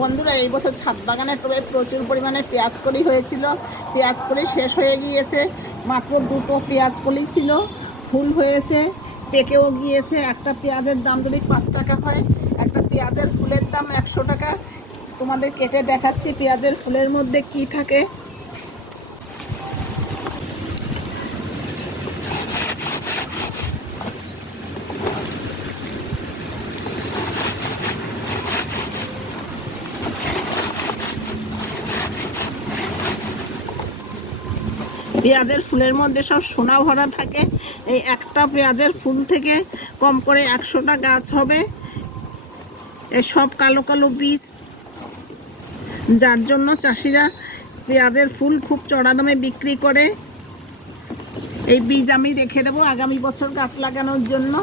বন্ধুরা, এই বছর ছাদ বাগানে টবে প্রচুর পরিমাণে পেঁয়াজ কলি হয়েছিল। পেঁয়াজ কলি শেষ হয়ে গিয়েছে। মাত্র দুটো পেঁয়াজ কলি ছিল, ফুল হয়েছে, পেকেও গিয়েছে। একটা পেঁয়াজের দাম যদি 5 টাকা হয়, একটা পেঁয়াজের ফুলের দাম 100 টাকা। তোমাদের কেটে দেখাচ্ছি পেঁয়াজের ফুলের মধ্যে কি থাকে। পেঁয়াজের ফুলের মধ্যে সব সোনা ভরা থাকে। এই একটা পেঁয়াজের ফুল থেকে কম করে 100টা গাছ হবে। এই সব কালো কালো বীজ, যার জন্য চাষিরা পেঁয়াজের ফুল খুব চড়া দামে বিক্রি করে। এই বীজ আমি রেখে দেবো আগামী বছর গাছ লাগানোর জন্য।